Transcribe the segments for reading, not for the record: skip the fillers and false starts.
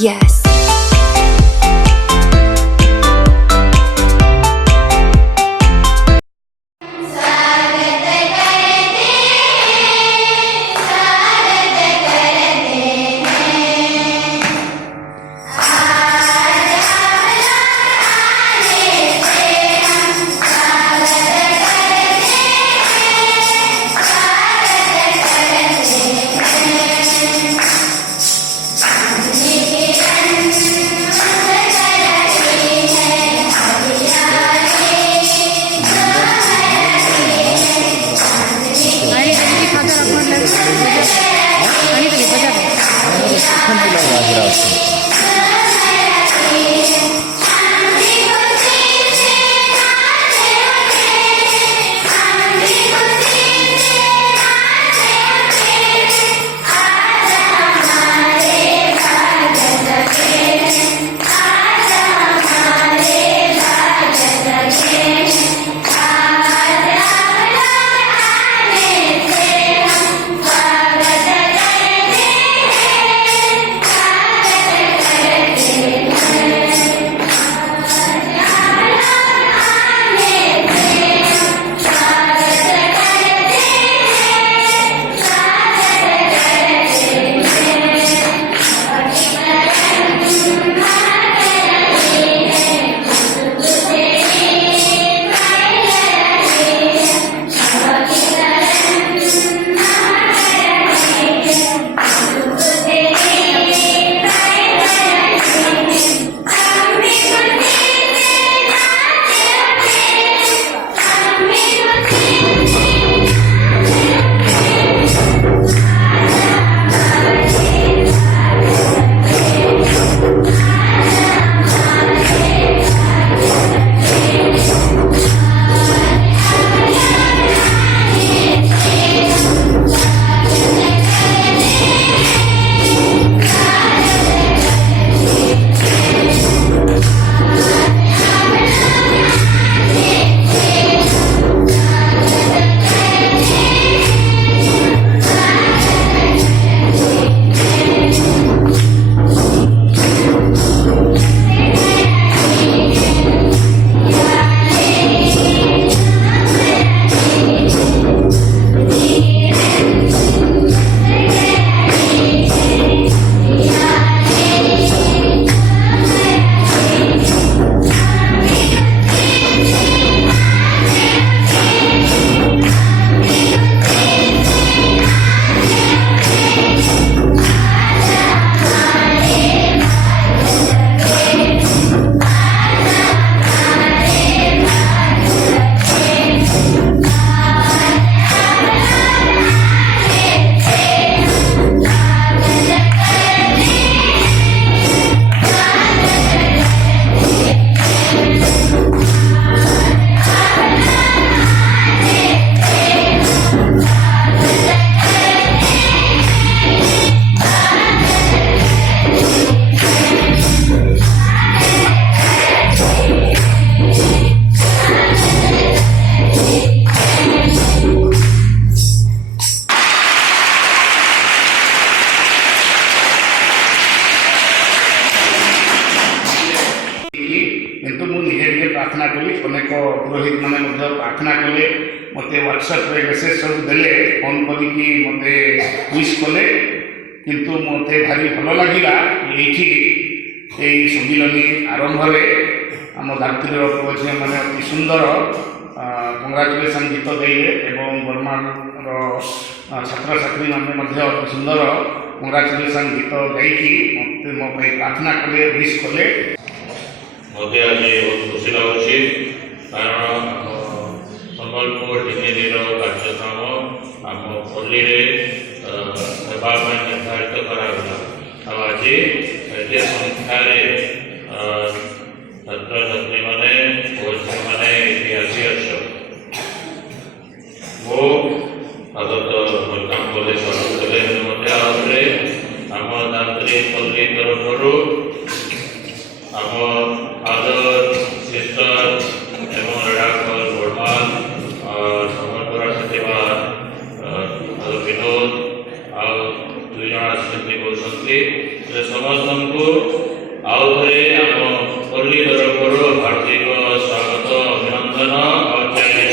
Yes. किंतु मुझे निजे प्रार्थना कली अनेक पुरोहित मैंने प्रार्थना कले मत व्हाट्सएप मेसेज सब देले फोन करके मत विश कले किंतु मत भारी भल लगे ये सम्मिलनी आरंभ आम धात्री पुओ झी मैंने अति सुंदर कंग्राचुलेसन गीत देले एवं बर्मान छात्र छात्री मैंने अति सुंदर कंग्राचुलेसन गीत गायकी मत मो प्रार्थना कले विश कले मत आज बहुत खुशी लगुच कारण संबलपुर तीन दिन कार्यक्रम आम पल्ली सेवा निर्धारित कराला आज एत संख्यार छात्र छात्री मैंने मैंने आसी वो आगत वेलकम कले स्वागत कले आम दात्री पल्ली तरफ आम आदर सिस्टर एवं लड़ाकर बोरमान समरपुरा विनोद आ दुई जन आसती समस्त को आउ थे आम पल्ली तरफ हार्दिक स्वागत अभिनंदन और जय।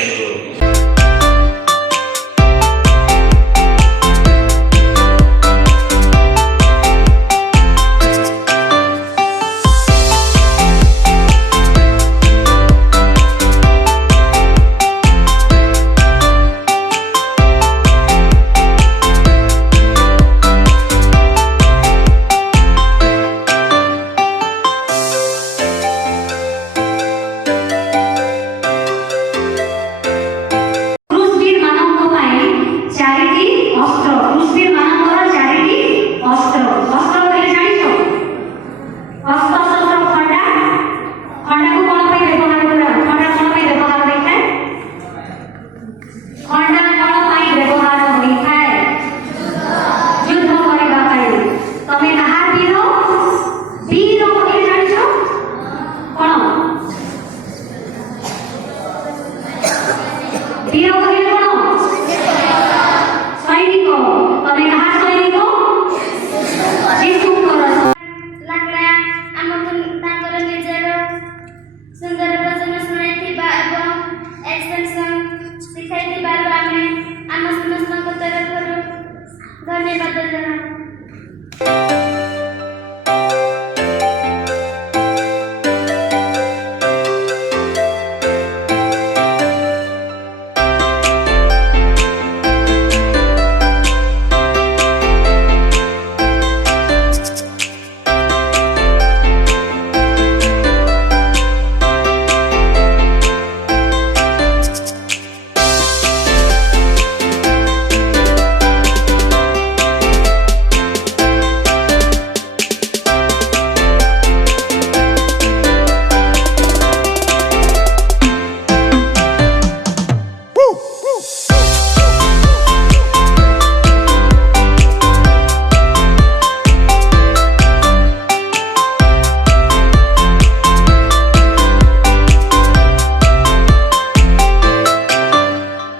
सुंदर वचन शुणाइथिबा एवं एक्सटेंशन शिखाइथिबार आमे आम समस्तक तरफरु धन्यवाद जनाऊ।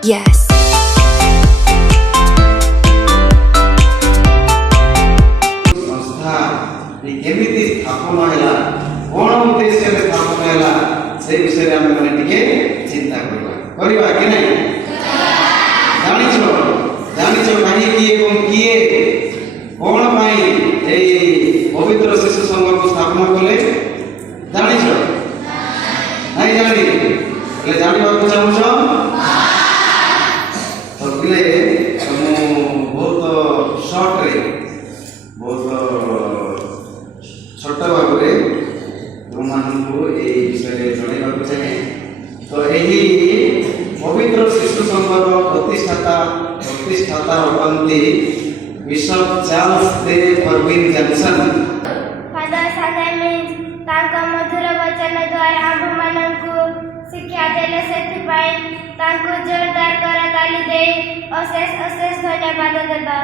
Yes. संस्था केमिति स्थापन है कौन उद्देश्य स्थापन है से विषय आम मैंने चिंता करवा कि नहीं जानिछ कहीं किए कौन पवित्र शिशु संघ को स्थापना कले जानिछ नहीं जानी जानवा चाहूँ थकिले बहुत सर्ट रे बहुत छोट भाव तुमको ये विषय जन चाहे तो यही पवित्र शिशु संघर प्रतिष्ठाता होती bishop Charles de Farvin Johnson. Father Simon तांका मधुर वचन द्वारा आम मानकु शिक्षा देले सेथिपाई तांकु जोरदार करताली दे अशेष धन्यवाद देबा।